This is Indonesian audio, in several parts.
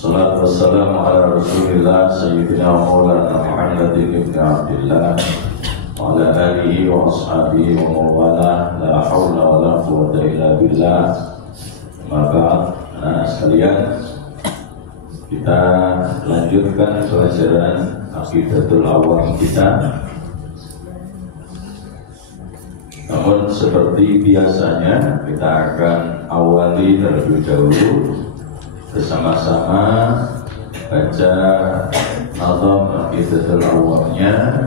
Salatu wassalamu ala rasulillah Sayyidina Maulana Muhammad ibn Abdillah wa ala alihi wa ashabihi wa mawala. La hawla wa la quwwata illa billah. Maka anak sekalian, kita lanjutkan pelajaran Aqidatul Awam kita. Namun seperti biasanya kita akan awali terlebih dahulu bersama-sama baca nazam Aqidatul Awamnya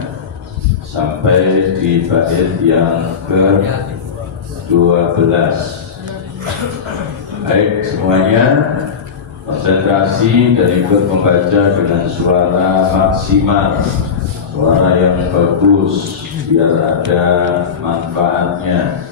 sampai di bait yang ke-12. Baik semuanya, konsentrasi dan ikut membaca dengan suara maksimal, suara yang bagus biar ada manfaatnya.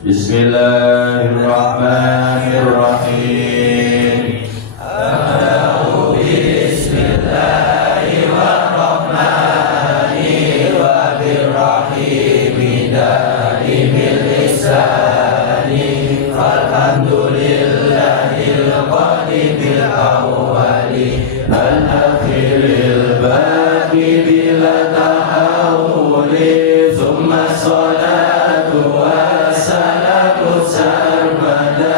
Bismillahirrahmanirrahim. A'udzu bismillahirrahmanirrahim wa birrahimi daimil lisani alhamdulillahil qadimil awwali al akhiril baqi bila tahawuli summa salatu wassalamu sarmada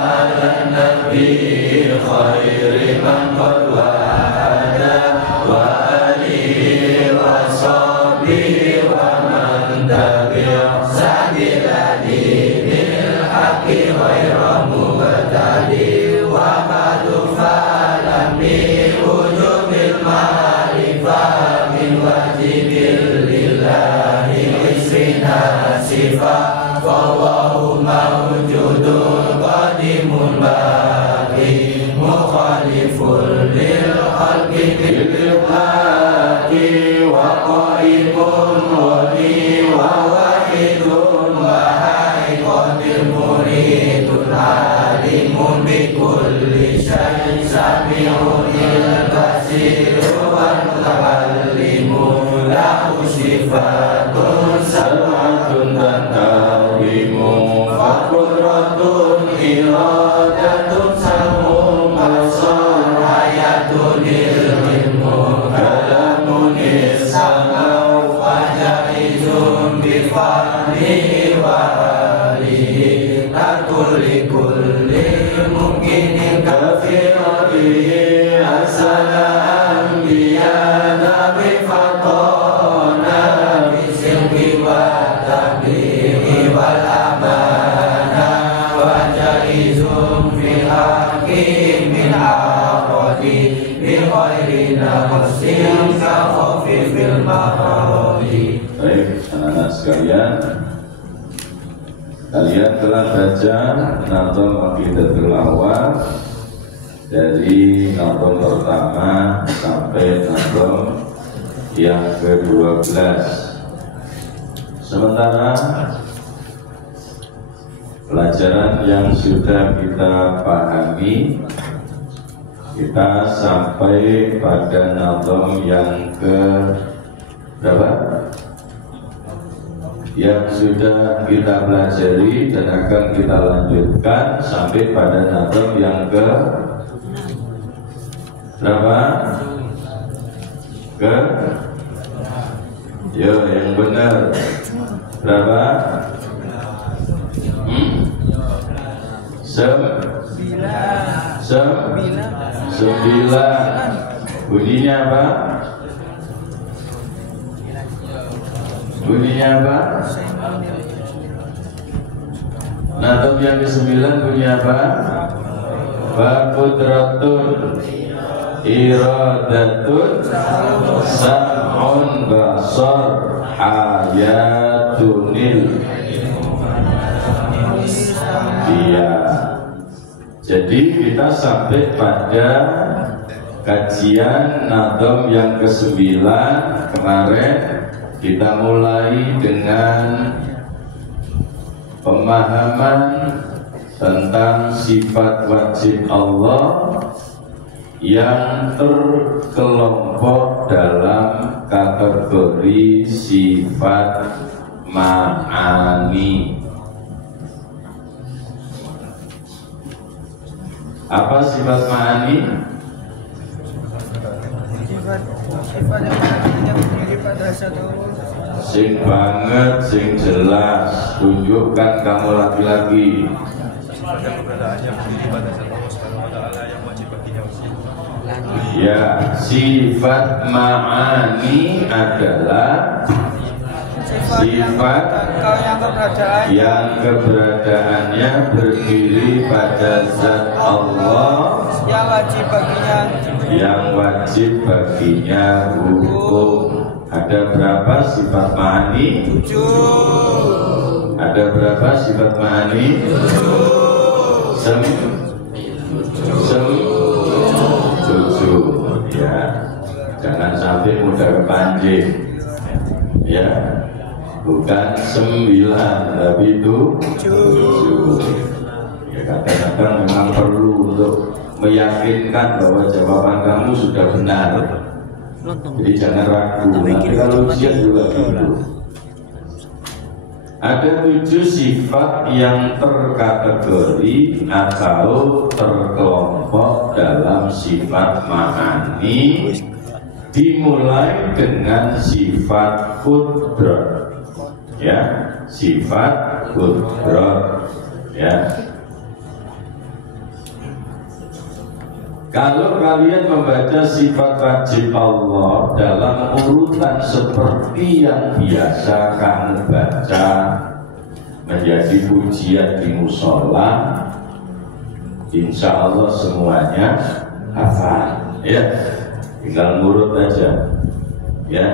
ala nabi khairi man qad wa'ada wa alihi wa sahbihi wa man tabi'a sabila dinil haqqi ghairu mubtadi wa ba'du fa'lam bi wujubil ma'rifah min wajibil lillahi isrina sifat wallahu mawjudun qadimun baqi mukhalifun lil khalqi bil haqi wa qaimun wali wa wahidun wa haqqil muridun alimun bi kulli syai'in sami'un basirun wa mutakallimun lahu sifatun sab'atun tantawimu faqudratun iradatun samum basar hayatun ilmu kalamun isamaw fajaizun bifahlihi wa alihi takuli kulli mungkinin kafiratihi asala anbiya nabi fatona bisilmi wa tablihi wal amana wa jaizum fil hakim min aqadi bi khairi nafsin ka khafifil maradi. Baik, anak-anak sekalian, kalian telah baca nazam Aqidatul Awam dari nazam pertama sampai nazam yang ke-12. Sementara pelajaran yang sudah kita pahami, kita sampai pada nazam yang ke berapa? Yang sudah kita pelajari dan akan kita lanjutkan sampai pada nazam yang ke berapa? Ke? Yo, yang benar berapa? Sembilan. Bunyinya apa? Bunyinya apa? Nazam yang ke-9 bunyi apa? Baqudratun iradatun sam'un basar hayatunil. Iya. Jadi kita sampai pada kajian nazam yang ke-9 kemarin. Kita mulai dengan pemahaman tentang sifat wajib Allah yang terkelompok dalam kategori sifat ma'ani. Apa sifat ma'ani? Sifat yang artinya berdiri pada satu. Sing banget, sing jelas. Tunjukkan kamu laki-laki. Pada keberadaannya berdiri pada satu Allah Subhanahu wa taala yang wajib baginya. Ya, sifat ma'ani adalah sifat yang keberadaannya berdiri pada zat Allah yang wajib baginya hukum. Ada berapa sifat ma'ani? 7. Ada berapa sifat ma'ani? 7. Ya, jangan sampai mudah kepancing. Ya, bukan 9, tapi itu 7. Ya, kadang-kadang memang perlu untuk meyakinkan bahwa jawaban kamu sudah benar. Jadi jangan ragu. Nanti kalau ujian juga gitu. Ada 7 sifat yang terkategori atau terkelompok dalam sifat ma'ani, dimulai dengan sifat qudrat. Ya, sifat qudrat. Ya. Kalau kalian membaca sifat wajib Allah dalam urutan seperti yang biasa kamu baca menjadi pujian di musola, insya Allah semuanya hafal. Ya, tinggal nurut aja. Ya,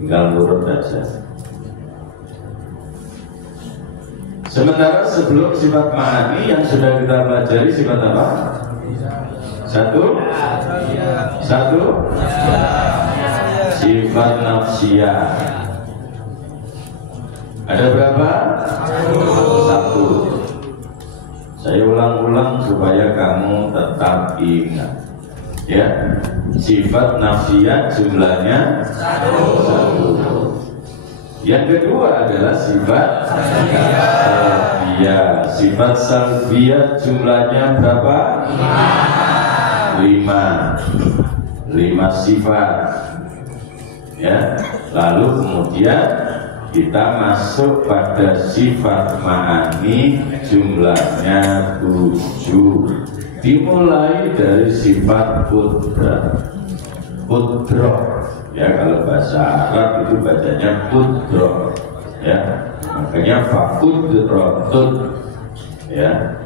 tinggal nurut aja. Sementara sebelum sifat ma'ani yang sudah kita pelajari sifat apa? Satu sifat nafsiyah. Ada berapa? 1. Saya ulang-ulang supaya kamu tetap ingat. Ya, sifat nafsiyah jumlahnya 1. Yang kedua adalah sifat salbiyah. Sifat salbiyah jumlahnya berapa? 5 sifat. Ya, lalu kemudian kita masuk pada sifat ma'ani jumlahnya 7. Dimulai dari sifat qudrat. Ya, kalau bahasa Arab itu bacanya qudrat. Ya, makanya faqudratun. Ya,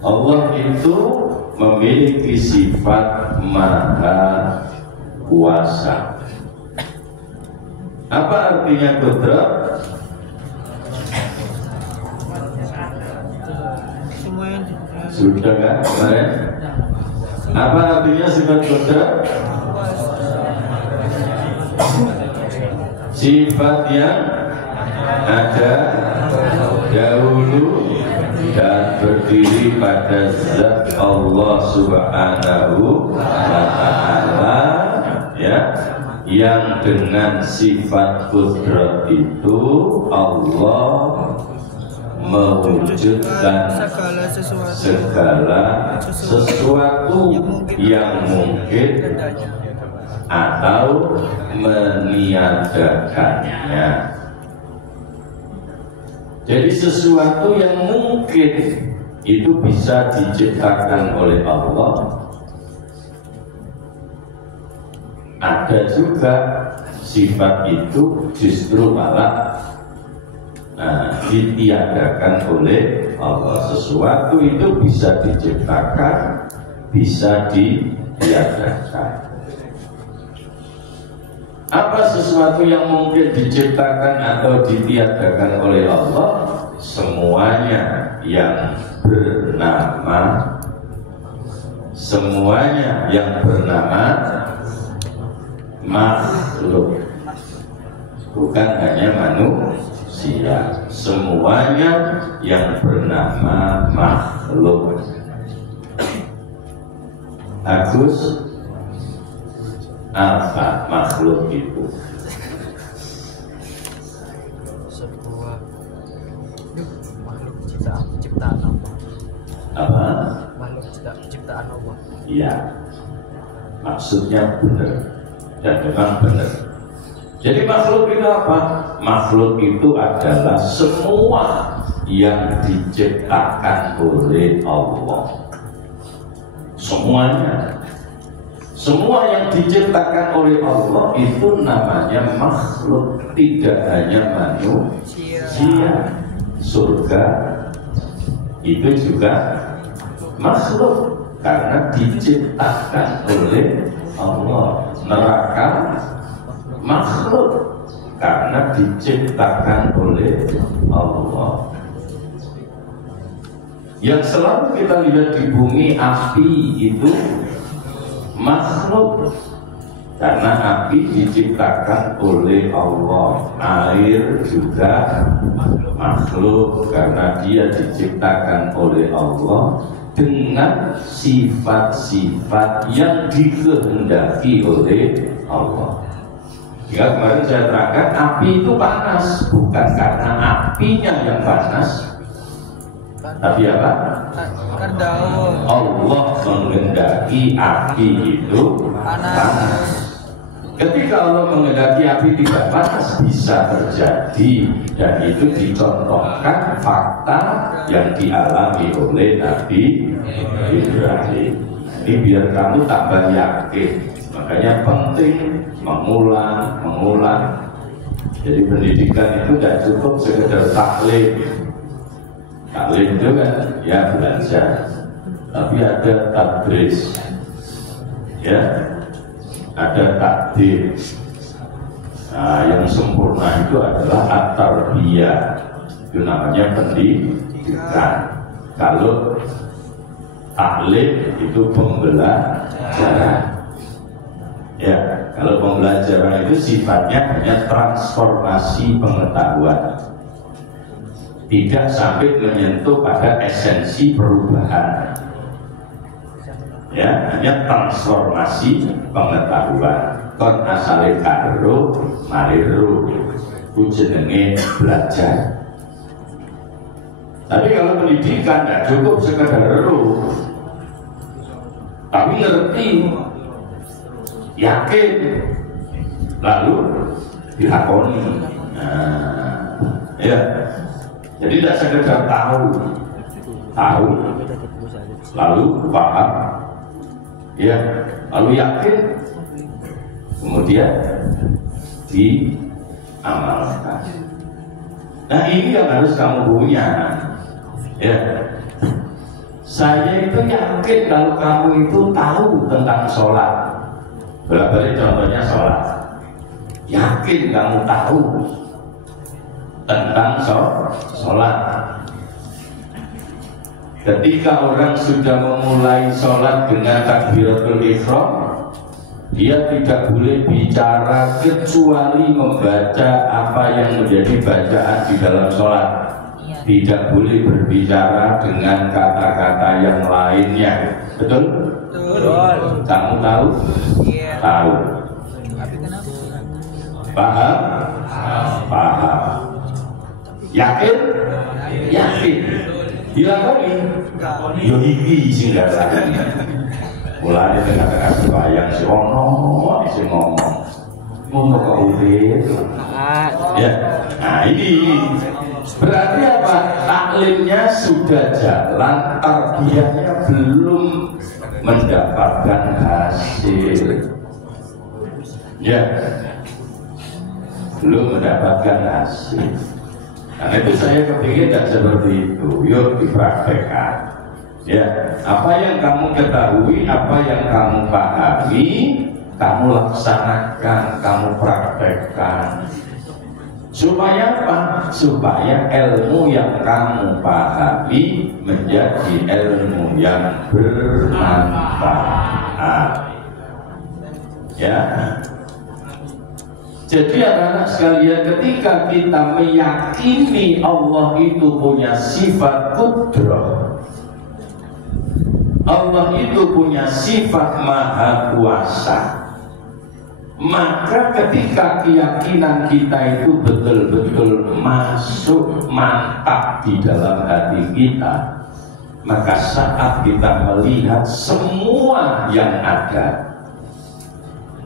Allah itu memiliki sifat maha kuasa. Apa artinya qudrat? Sudah kan kemarin? Apa artinya sifat qudrat? Sifat yang ada dahulu dan berdiri pada zat Allah Subhanahu wa ta'ala, ya, yang dengan sifat qudrat itu Allah mewujudkan segala sesuatu yang mungkin atau meniadakannya. Jadi sesuatu yang mungkin itu bisa diciptakan oleh Allah. Ada juga sifat itu justru malah ditiadakan oleh Allah. Sesuatu itu bisa diciptakan, bisa ditiadakan. Apa sesuatu yang mungkin diciptakan atau ditiadakan oleh Allah? Semuanya yang bernama makhluk, bukan hanya manusia. Semuanya yang bernama makhluk. Agus, apa makhluk itu? Sebuah makhluk ciptaan. Apa? Makhluk ciptaan Allah. Iya, maksudnya benar dan memang benar. Jadi makhluk itu apa? Makhluk itu adalah semua yang diciptakan oleh Allah. Semuanya, semua yang diciptakan oleh Allah itu namanya makhluk, tidak hanya manusia. Surga itu juga makhluk karena diciptakan oleh Allah. Neraka makhluk karena diciptakan oleh Allah. Yang selalu kita lihat di bumi, api itu makhluk karena api diciptakan oleh Allah. Air juga makhluk karena dia diciptakan oleh Allah dengan sifat-sifat yang dikehendaki oleh Allah. Ya, kemarin saya terangkan api itu panas bukan karena apinya yang panas, tapi apa? Allah menghendaki api itu panas. Ketika Allah menghendaki api tidak panas bisa terjadi, dan itu dicontohkan fakta yang dialami oleh Nabi Ibrahim. Ini biar kamu tambah yakin. Makanya penting mengulang. Jadi pendidikan itu tidak cukup sekedar taklim. Taklim itu kan ya belajar, tapi ada tadris, ya, ada takdir. Nah, yang sempurna itu adalah at-tarbiyah, itu namanya pendidikan. Kalau taklim itu pembelajaran. Ya, kalau pembelajaran itu sifatnya hanya transformasi pengetahuan, tidak sampai menyentuh pada esensi perubahan. Ya, hanya transformasi pengetahuan. Kon asale karo mariru, ku jenenge belajar. Tapi kalau pendidikan tidak cukup sekedar ru, tapi ngerti, yakin, lalu dilakoni. Nah, ya, jadi tidak sekedar tahu, lalu paham, ya, lalu yakin, kemudian diamalkan. Nah, ini yang harus kamu punya, ya. Saya itu yakin kalau kamu itu tahu tentang sholat. Berapa contohnya sholat? Yakin kamu tahu tentang sholat. Ketika orang sudah memulai sholat dengan takbiratul ihram, dia tidak boleh bicara kecuali membaca apa yang menjadi bacaan di dalam sholat. Tidak boleh berbicara dengan kata-kata yang lainnya. Betul? Betul. Kamu tahu? Iya. Tahu. Paham? Paham. Yakin? Yakin. Dilakoni? Yo iki sing ndarani. Mulane tengah-tengah sembahyang si ono si ngomong. Ngono kok urip. Ya. Nah, ini berarti apa? Taklimnya sudah jalan, tarbiyahnya belum mendapatkan hasil. Ya, belum mendapatkan hasil. Karena itu saya kepingin tidak seperti itu. Yuk dipraktekkan. Ya, apa yang kamu ketahui, apa yang kamu pahami, kamu laksanakan, kamu praktekkan. Supaya apa? Supaya ilmu yang kamu pahami menjadi ilmu yang bermanfaat. Ya. Jadi anak-anak sekalian, ketika kita meyakini Allah itu punya sifat kudrah, Allah itu punya sifat maha kuasa, maka ketika keyakinan kita itu betul-betul masuk mantap di dalam hati kita, Maka saat kita melihat semua yang ada,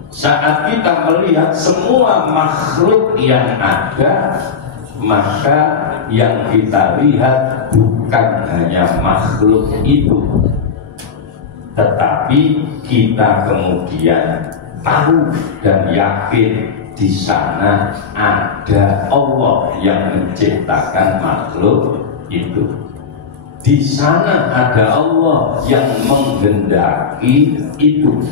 saat kita melihat semua makhluk yang ada, maka yang kita lihat bukan hanya makhluk itu, tetapi kita kemudian tahu dan yakin di sana ada Allah yang menciptakan makhluk itu. Di sana ada Allah yang menghendaki itu.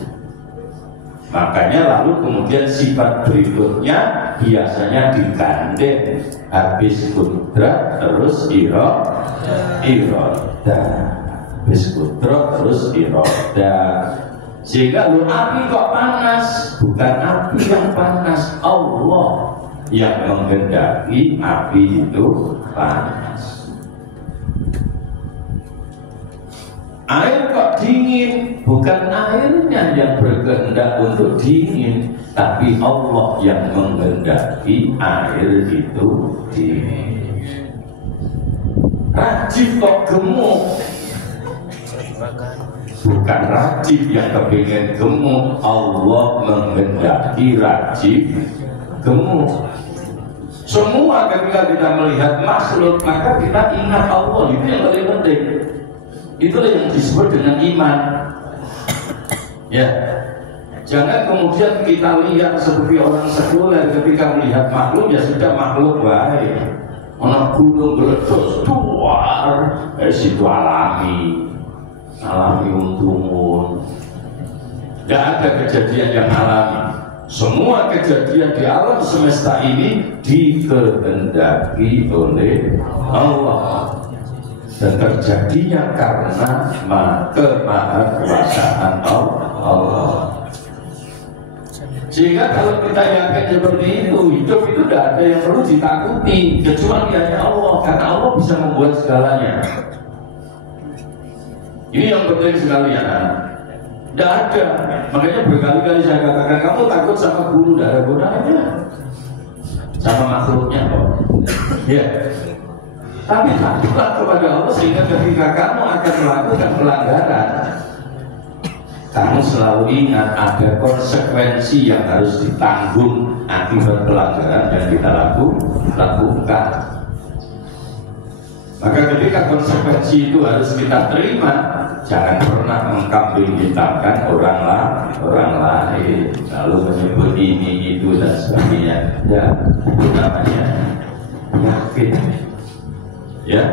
Makanya lalu kemudian sifat berikutnya biasanya digandeng, habis kudrat terus iroda, habis kudrat terus iroda. Sehingga lu api kok panas, bukan api yang panas, Allah yang menghendaki api itu panas. Air kok dingin, bukan airnya yang berkehendak untuk dingin, tapi Allah yang menghendaki air itu dingin. Rajib kok gemuk, bukan rajib yang kepingin gemuk, Allah menghendaki rajib gemuk. Semua ketika kita melihat makhluk, maka kita ingat Allah, itu yang paling penting. Itulah yang disebut dengan iman. Ya, jangan kemudian kita lihat seperti orang sekuler ketika melihat makhluk, ya sudah makhluk baik. Orang gunung meletus luar, situ alami untumun. Tidak ada kejadian yang alami. Semua kejadian di alam semesta ini dikehendaki oleh Allah. Dan terjadinya karena kemahakuasaan Allah. Sehingga kalau kita yakin seperti itu, hidup itu tidak ada yang perlu ditakuti kecuali hanya Allah, karena Allah bisa membuat segalanya. Ini yang penting sekali ya. Tidak ada. Makanya berkali-kali saya katakan, kamu takut sama guru, tidak ada gunanya. Sama makhluknya kok. Ya. Tapi takutlah kepada Allah sehingga ketika kamu akan melakukan pelanggaran, kamu selalu ingat ada konsekuensi yang harus ditanggung akibat pelanggaran yang kita lakukan. Maka ketika konsekuensi itu harus kita terima, jangan pernah mengkambing hitamkan orang lain, lalu menyebut ini itu dan sebagainya. Ya, itu namanya yakin. Ya,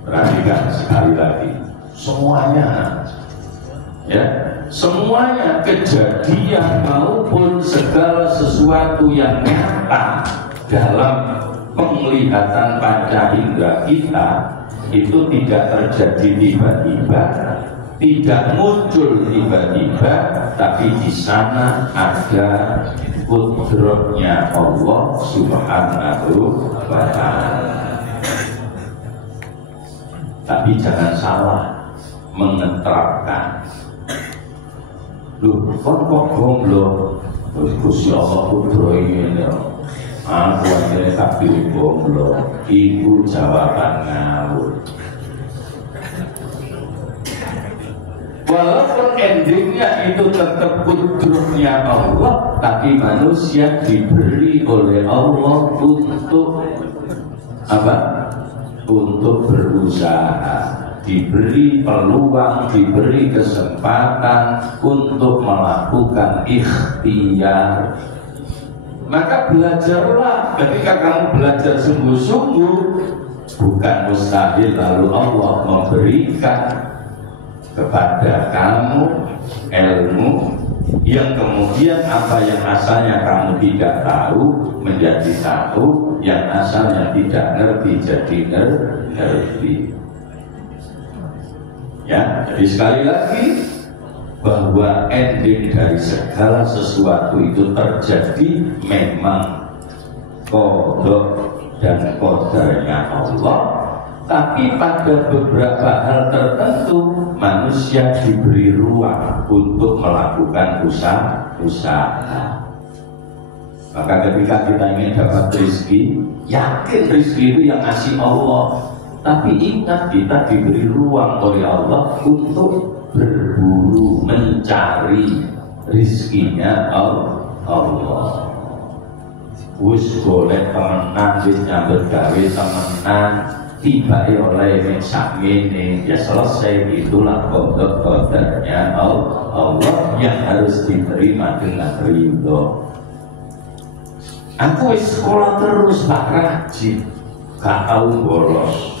perhatikan sekali lagi, semuanya, ya, semuanya kejadian maupun segala sesuatu yang nyata dalam penglihatan panca indera kita itu tidak terjadi tiba-tiba, tidak muncul tiba-tiba, tapi di sana ada kudratnya Allah Subhanahu wa Ta'ala. Tapi jangan salah mengeterapkan. Loh, kok gomblo? Terus Gusti Allah kudro ini ya. Aku akhirnya tak pilih gomblo. Ibu jawaban ngawur. Walaupun endingnya itu tetap kudratnya Allah, tapi manusia diberi oleh Allah untuk apa? Untuk berusaha, diberi peluang, diberi kesempatan untuk melakukan ikhtiar. Maka belajarlah. Ketika kamu belajar sungguh-sungguh, bukan mustahil lalu Allah memberikan kepada kamu ilmu yang kemudian apa yang asalnya kamu tidak tahu menjadi tahu, yang asalnya tidak ngerti jadi ngerti. Ya, jadi sekali lagi bahwa ending dari segala sesuatu itu terjadi memang qada dan qadarnya Allah, tapi pada beberapa hal tertentu manusia diberi ruang untuk melakukan usaha. Maka ketika kita ingin dapat rezeki, yakin rezeki itu yang ngasih Allah. Tapi ingat, kita diberi ruang oleh Allah untuk berburu, mencari rizkinya Allah. Wis golek temenan, wis nyambut gawe temenan, tiba oleh yang sakmene, ya selesai. Itulah kodok-kodoknya Allah yang harus diterima dengan ridho. Aku sekolah terus Pak, rajin, gak tahu bolos,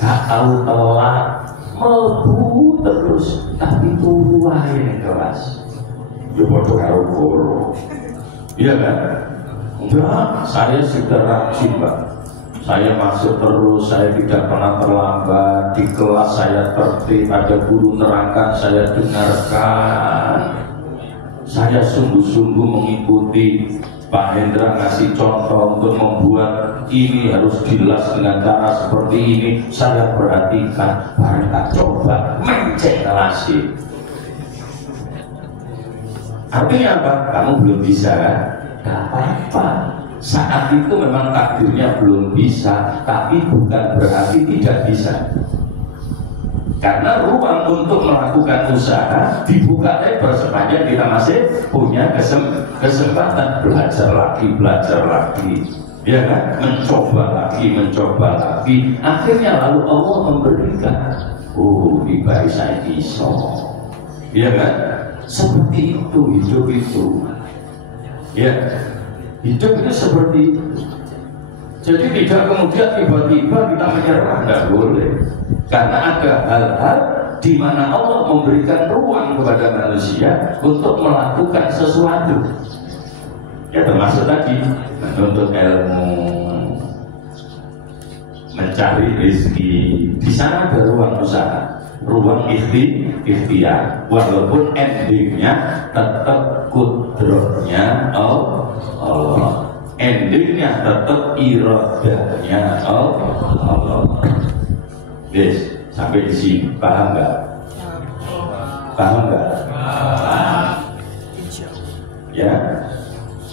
gak tahu telat, mlebu terus, tapi turu wae kelas. Yo padha karo guru. Iya kan? Enggak, saya sudah rajin Pak. Saya masuk terus, saya tidak pernah terlambat. Di kelas saya tertib, ada guru nerangkan, saya dengarkan. Saya sungguh-sungguh mengikuti Pak Hendra ngasih contoh untuk membuat ini harus jelas dengan cara seperti ini. Saya perhatikan, barang tak coba mencek kelas. Artinya apa? Kamu belum bisa kan? Gak apa-apa. Saat itu memang takdirnya belum bisa, tapi bukan berarti tidak bisa. Karena ruang untuk melakukan usaha dibuka lebar sepanjang kita masih punya kesempatan belajar lagi, ya kan? Mencoba lagi. Akhirnya lalu Allah memberikan, oh ibadah saya bisa, ya kan? Seperti itu hidup itu, ya. Hidup itu seperti itu. Jadi tidak kemudian tiba-tiba kita menyerah, tidak boleh. Karena ada hal-hal di mana Allah memberikan ruang kepada manusia untuk melakukan sesuatu. Ya termasuk tadi menuntut ilmu, mencari rezeki. Di sana ada ruang usaha, ruang ikhtiar. Walaupun endingnya tetap kudratnya Allah, endingnya tetap iradahnya Allah. Yes, sampai di sini paham nggak? Paham nggak? Ya,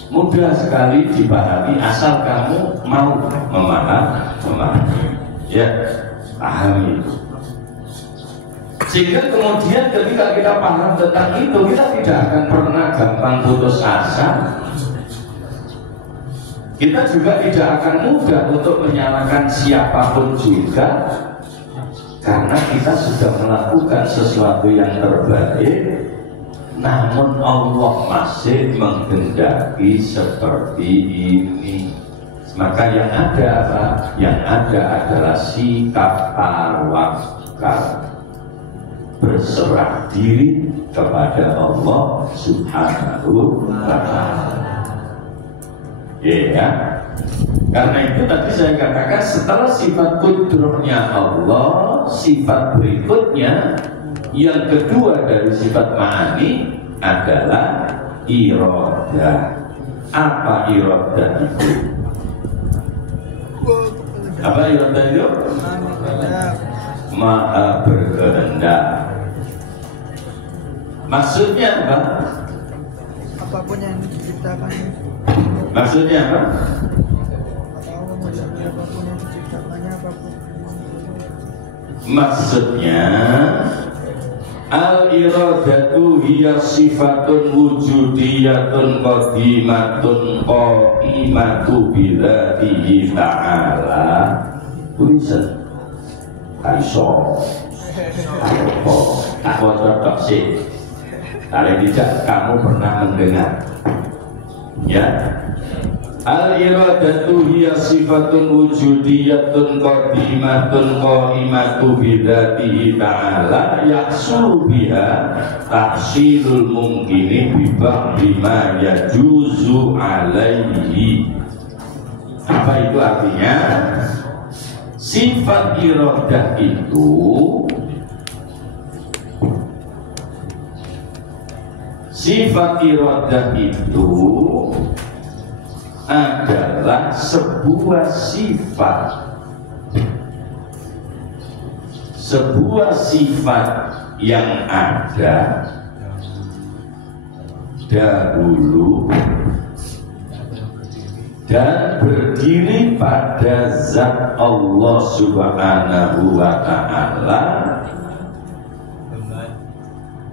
mudah sekali dipahami asal kamu mau memahami. Ya, pahami itu. Sehingga kemudian ketika kita paham tentang itu, kita tidak akan pernah gampang putus asa. Kita juga tidak akan mudah untuk menyalahkan siapapun juga, karena kita sudah melakukan sesuatu yang terbaik. Namun Allah masih menghendaki seperti ini. Maka yang ada apa? Yang ada adalah sikap tawakal, berserah diri kepada Allah Subhanahu wa ta'ala. Ya, karena itu tadi saya katakan setelah sifat kudrahnya Allah, sifat berikutnya yang kedua dari sifat ma'ani adalah iradah. Apa iradah itu? Apa iradah itu? Maha berkehendak. Maksudnya apa? Apapun yang diciptakan. Maksudnya apa? Apapun yang diciptakannya, apapun. Maksudnya al-iradatu hiya sifatun wujudiyatun qadimatun qa'imatu bidzatihi ta'ala. Tulisan kaiso aku cocok sih. Kalau tidak kamu pernah mendengar, ya, al-iradatu hiya sifatun wujudiyatun qadimatun qa'imatu bidzatihi ta'ala yahsulu biha tahsilul mungkini bi ba'di ma yajuzu alaihi. Apa itu artinya? Sifat iradah itu adalah sebuah sifat yang ada dan berdiri pada zat Allah Subhanahu wa Ta'ala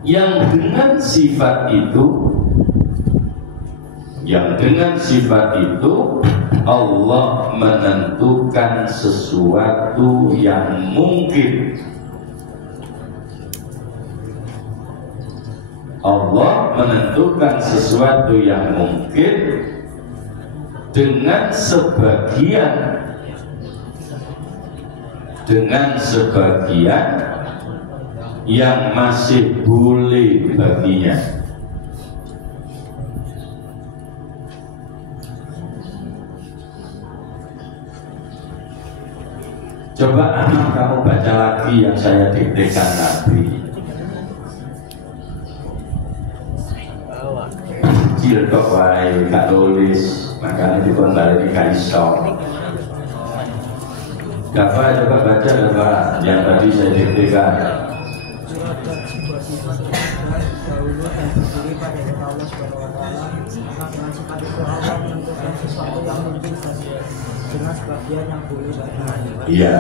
yang dengan sifat itu Allah menentukan sesuatu yang mungkin. Allah menentukan sesuatu yang mungkin dengan sebagian yang masih boleh baginya. Coba anak kamu baca lagi yang saya diktekan tadi. Kecil kok wae, gak tulis, makanya dipun balik di kaiso. Coba baca coba yang tadi saya diktekan. Iya.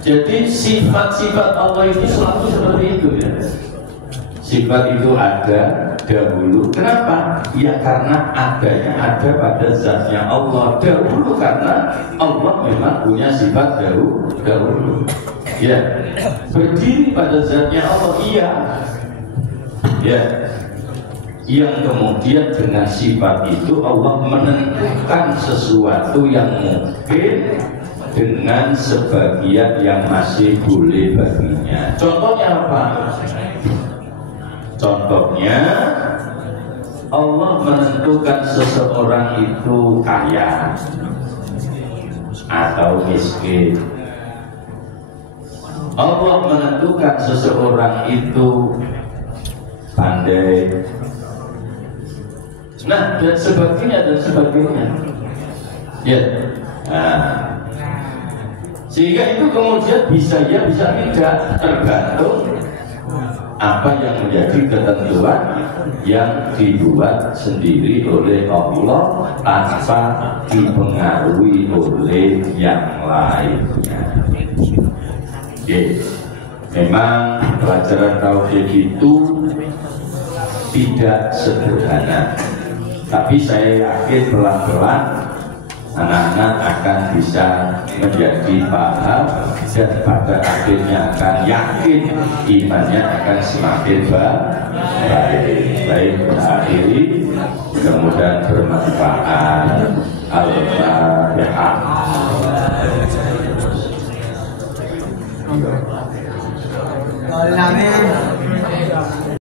Jadi sifat-sifat Allah itu selalu seperti itu ya. Sifat itu ada dahulu. Kenapa? Ya karena ada pada zatnya Allah dahulu, karena Allah memang punya sifat dahulu. Ya, berdiri pada zatnya Allah, iya. Ya, yang kemudian dengan sifat itu Allah menentukan sesuatu yang mungkin dengan sebagian yang masih boleh baginya. Contohnya apa? Contohnya Allah menentukan seseorang itu kaya atau miskin. Allah menentukan seseorang itu pandai. Nah, dan sebagainya. Ya. Nah, sehingga itu kemudian bisa ya bisa tidak, tergantung apa yang menjadi ketentuan yang dibuat sendiri oleh Allah tanpa dipengaruhi oleh yang lainnya. Oke. Memang pelajaran tauhid itu tidak sederhana, tapi saya yakin pelan-pelan anak-anak akan bisa menjadi paham dan pada akhirnya akan yakin, imannya akan semakin baik. Akhiri kemudian bermanfaat. Al-Fatihah. Amin.